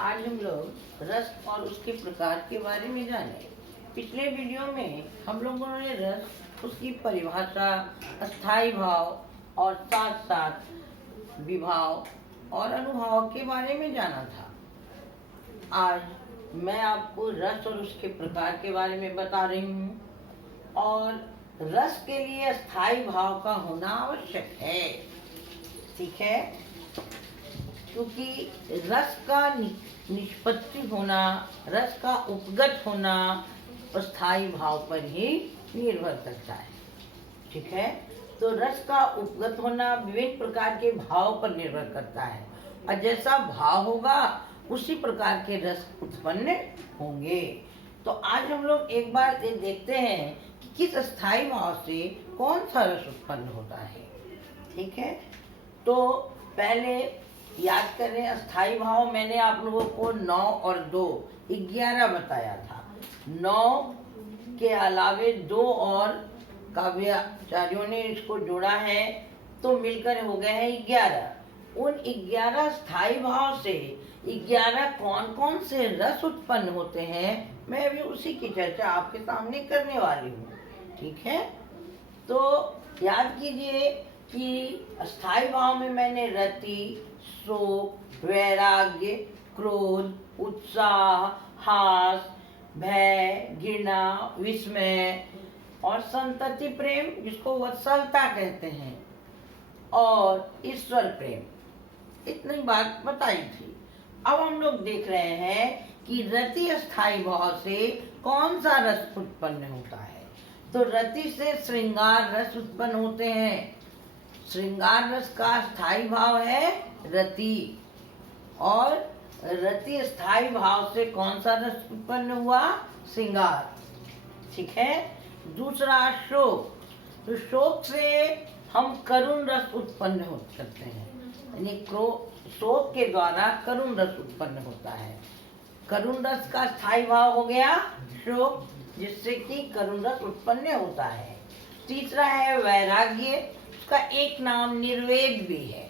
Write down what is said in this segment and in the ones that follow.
आज हम लोग रस और उसके प्रकार के बारे में जाने। पिछले वीडियो में हम लोगों ने रस, उसकी परिभाषा, अस्थाई भाव और साथ साथ विभाव और अनुभाव के बारे में जाना था। आज मैं आपको रस और उसके प्रकार के बारे में बता रही हूँ और रस के लिए अस्थाई भाव का होना आवश्यक है। ठीक है, क्योंकि रस का निष्पत्ति होना, रस का उपगत होना अस्थाई भाव पर ही निर्भर करता है। ठीक है, तो रस का उपगत होना विभिन्न प्रकार के भाव पर निर्भर करता है और जैसा भाव होगा उसी प्रकार के रस उत्पन्न होंगे। तो आज हम लोग एक बार ये देखते हैं कि किस अस्थाई भाव से कौन सा रस उत्पन्न होता है। ठीक है, तो पहले याद करें, अस्थाई भाव मैंने आप लोगों को 9 और 2 11 बताया था। 9 के अलावे 2 और काव्याचार्यों ने इसको जोड़ा है तो मिलकर हो गए हैं 11। उन 11 स्थाई भाव से 11 कौन कौन से रस उत्पन्न होते हैं, मैं अभी उसी की चर्चा आपके सामने करने वाली हूँ। ठीक है, तो याद कीजिए कि अस्थाई भाव में मैंने रति, शोक, वैराग्य, क्रोध, उत्साह, हास, भय, घृणा, विस्मय और संतति प्रेम, जिसको वत्सलता कहते हैं, और ईश्वर प्रेम, इतनी बात बताई थी। अब हम लोग देख रहे हैं कि रति अस्थाई भाव से कौन सा रस उत्पन्न होता है। तो रति से श्रृंगार रस उत्पन्न होते हैं। श्रृंगार रस का स्थाई भाव है रति, और रति स्थाई भाव से कौन सा रस उत्पन्न हुआ, श्रृंगार। ठीक है, दूसरा शोक। तो शोक से हम करुण रस उत्पन्न करते हैं, यानी शोक के द्वारा करुण रस उत्पन्न होता है। करुण रस का स्थाई भाव हो गया शोक, जिससे कि करुण रस उत्पन्न होता है। तीसरा है वैराग्य, उसका एक नाम निर्वेद भी है।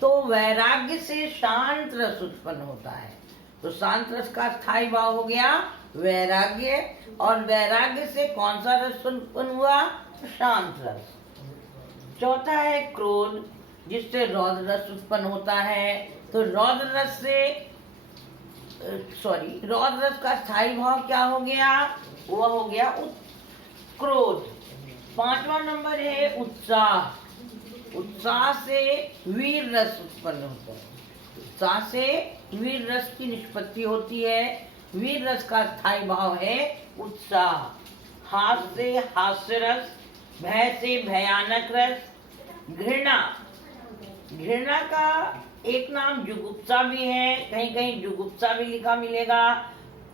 तो वैराग्य से शांत रस उत्पन्न होता है। तो शांत रस का स्थाई भाव हो गया वैराग्य, और वैराग्य से कौन सा रस उत्पन्न हुआ, शांत रस। चौथा है क्रोध, जिससे रौद्र रस उत्पन्न होता है। तो रौद्र रस का स्थाई भाव क्या हो गया, वह हो गया क्रोध। 5वां नंबर है उत्साह। उत्साह से वीर रस उत्पन्न होता है। उत्साह से वीर रस की निष्पत्ति होती है। वीर रस का स्थाई भाव है उत्साह। हास से हास्य रस, भय से भयानक रस, घृणा। घृणा का एक नाम जुगुप्सा भी है, कहीं कहीं जुगुप्सा भी लिखा मिलेगा,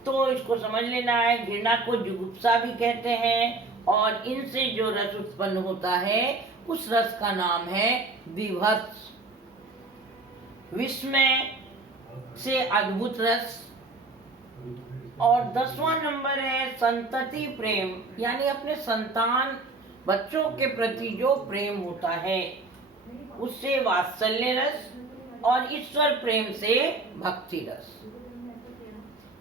तो इसको समझ लेना है। घृणा को जुगुप्सा भी कहते हैं, और इनसे जो रस उत्पन्न होता है उस रस का नाम है विभत्स। विस्मय से अद्भुत रस। और 10वां नंबर है संतति प्रेम, यानी अपने संतान बच्चों के प्रति जो प्रेम होता है उससे वात्सल्य रस, और ईश्वर प्रेम से भक्ति रस।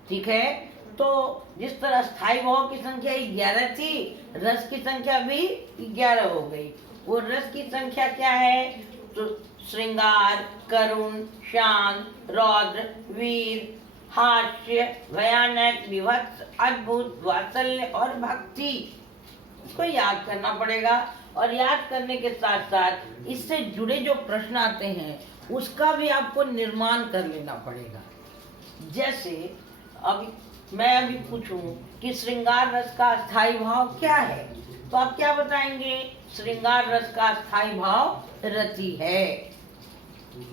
ठीक है, तो जिस तरह स्थाई भाव की संख्या 11 थी, रस की संख्या भी 11 हो गई। वो रस की संख्या क्या है, तो श्रृंगार, करुण, शांत, रौद्र, वीर, हास्य, भयानक, विभत्स, अद्भुत, वात्सल्य और भक्ति। इसको याद करना पड़ेगा, और याद करने के साथ साथ इससे जुड़े जो प्रश्न आते हैं उसका भी आपको निर्माण कर लेना पड़ेगा। जैसे मैं अभी पूछूं कि श्रृंगार रस का स्थाई भाव क्या है, तो आप क्या बताएंगे, श्रृंगार रस का स्थाई भाव रति है।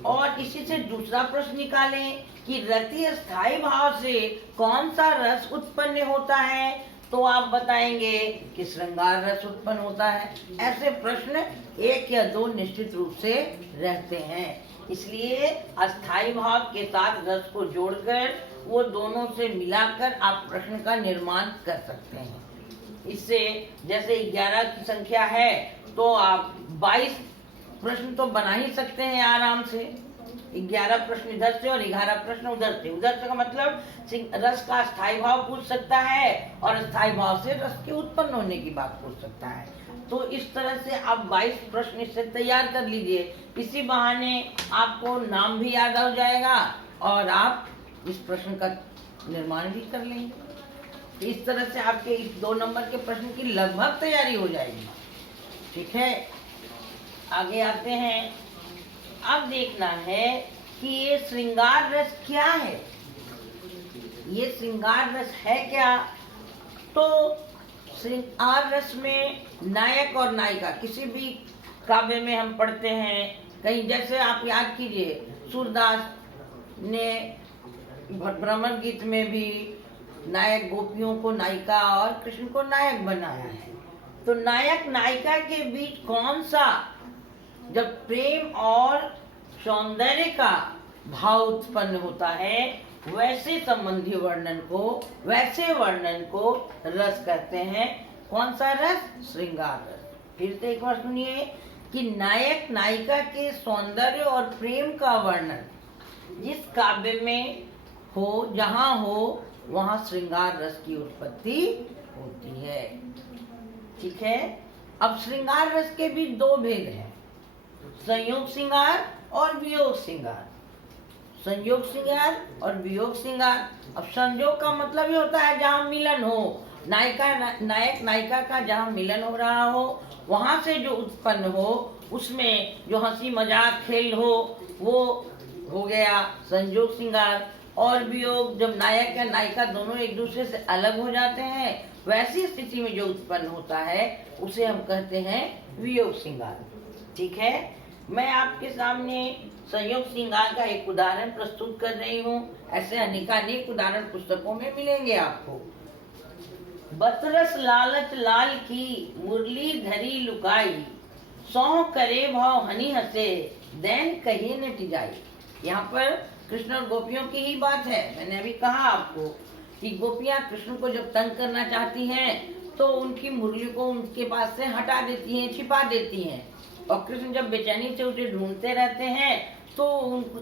और इसी से दूसरा प्रश्न निकालें कि रति स्थाई भाव से कौन सा रस उत्पन्न होता है, तो आप बताएंगे कि श्रृंगार रस उत्पन्न होता है। ऐसे प्रश्न 1 या 2 निश्चित रूप से रहते हैं, इसलिए अस्थाई भाव के साथ रस को जोड़कर वो दोनों से मिलाकर आप प्रश्न का निर्माण कर सकते हैं। इससे जैसे 11 की संख्या है तो आप 22 प्रश्न तो बना ही सकते हैं आराम से। 11 प्रश्न इधर से और 11 प्रश्न उधर से। उधर से का मतलब रस का स्थायी भाव पूछ सकता है और स्थायी भाव से रस के उत्पन्न होने की बात पूछ सकता है। तो इस तरह से आप 22 प्रश्न इससे तैयार कर लीजिए। इसी बहाने आपको नाम भी याद हो जाएगा और आप इस प्रश्न का निर्माण भी कर लेंगे। इस तरह से आपके इस 2 नंबर के प्रश्न की लगभग तैयारी हो जाएगी। ठीक है, आगे आते हैं। अब देखना है कि ये श्रृंगार रस क्या है, ये श्रृंगार रस है क्या। तो श्रृंगार रस में नायक और नायिका, किसी भी काव्य में हम पढ़ते हैं कहीं, जैसे आप याद कीजिए सूरदास ने भ्रमर गीत में भी नायक गोपियों को नायिका और कृष्ण को नायक बनाया है। तो नायक नायिका के बीच कौन सा, जब प्रेम और सौंदर्य का भाव उत्पन्न होता है, वैसे संबंधी वर्णन को, वैसे वर्णन को रस कहते हैं। कौन सा रस? श्रृंगार रस। फिर से एक बार सुनिए कि नायक नायिका के सौंदर्य और प्रेम का वर्णन जिस काव्य में हो, जहाँ हो, वहाँ श्रृंगार रस की उत्पत्ति होती है। ठीक है, अब श्रृंगार रस के भी 2 भेद हैं, संयोग श्रृंगार और वियोग श्रृंगार। संयोग श्रृंगार और वियोग श्रृंगार। अब संयोग का मतलब ये होता है जहाँ मिलन हो, नायक नायिका का जहाँ मिलन हो रहा हो, वहां से जो उत्पन्न हो, उसमें जो हंसी मजाक खेल हो, वो हो गया संयोग श्रृंगार। और वियोग, जब नायक या नायिका दोनों एक दूसरे से अलग हो जाते हैं, वैसी स्थिति में जो उत्पन्न होता है उसे हम कहते हैं वियोग श्रृंगार। ठीक है, मैं आपके सामने संयोग श्रृंगार का एक उदाहरण प्रस्तुत कर रही हूँ। ऐसे अनेकानेक उदाहरण पुस्तकों में मिलेंगे आपको। बतरस लालच लाल की मुरली धरी लुकाई, सौ करे भाव हनी हंसे, दैन कहिए न टिजाई। यहाँ पर कृष्ण और गोपियों की ही बात है। मैंने अभी कहा आपको कि गोपियाँ कृष्ण को जब तंग करना चाहती हैं तो उनकी मुरली को उनके पास से हटा देती हैं, छिपा देती हैं, और कृष्ण जब बेचैनी से उसे ढूंढते रहते हैं तो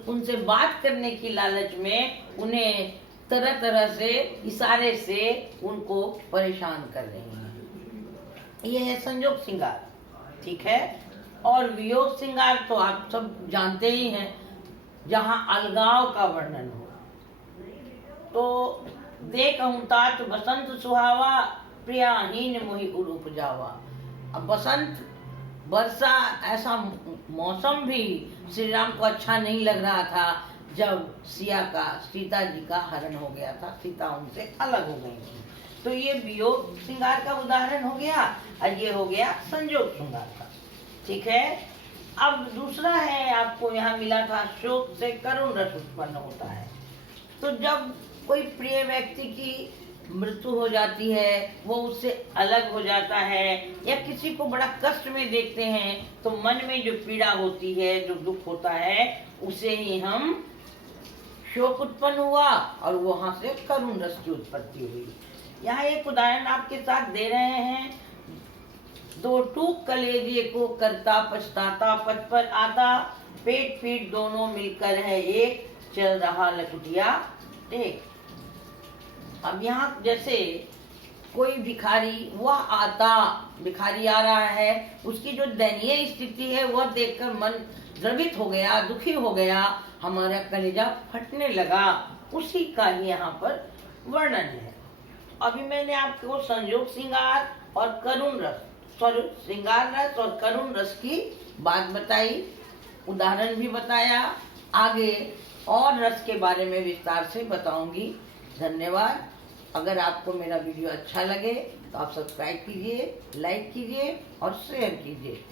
उनसे बात करने की लालच में उन्हें तरह तरह से इशारे से उनको परेशान कर रही हैं। ये है संयोग श्रृंगार। ठीक है, और वियोग श्रृंगार तो आप सब जानते ही हैं, जहाँ अलगाव का वर्णन हो। तो देखहूं तात बसंत सुहावा, प्रियाहीन मोहि उड़ उपजावा। अब बसंत, वर्षा, ऐसा मौसम भी श्री राम को अच्छा नहीं लग रहा था जब सीता जी का हरण हो गया था, सीता उनसे अलग हो गई थी। तो ये वियोग श्रृंगार का उदाहरण हो गया और ये हो गया संयोग श्रृंगार का। ठीक है, अब दूसरा है, आपको यहाँ मिला था शोक से करुण रस उत्पन्न होता है। तो जब कोई प्रिय व्यक्ति की मृत्यु हो जाती है, वो उससे अलग हो जाता है, या किसी को बड़ा कष्ट में देखते हैं, तो मन में जो पीड़ा होती है, जो दुख होता है, उसे ही हम शोक उत्पन्न हुआ और वहां से करुण रस की उत्पत्ति हुई। यहाँ एक उदाहरण आपके साथ दे रहे हैं। 2 टूक कलेजे को करता पछताता, पथ पर आता, पेट पीट दोनों मिलकर है एक, चल रहा लखटिया टेक। अब यहाँ जैसे कोई भिखारी, वह आता, भिखारी आ रहा है, उसकी जो दयनीय स्थिति है वह देखकर मन द्रवित हो गया, दुखी हो गया, हमारा कलेजा फटने लगा, उसी का ही यहाँ पर वर्णन है। अभी मैंने आपको संयोग श्रृंगार और करुण रस, श्रृंगार रस और करुण रस की बात बताई, उदाहरण भी बताया। आगे और रस के बारे में विस्तार से बताऊंगी। धन्यवाद। अगर आपको मेरा वीडियो अच्छा लगे तो आप सब्सक्राइब कीजिए, लाइक कीजिए और शेयर कीजिए।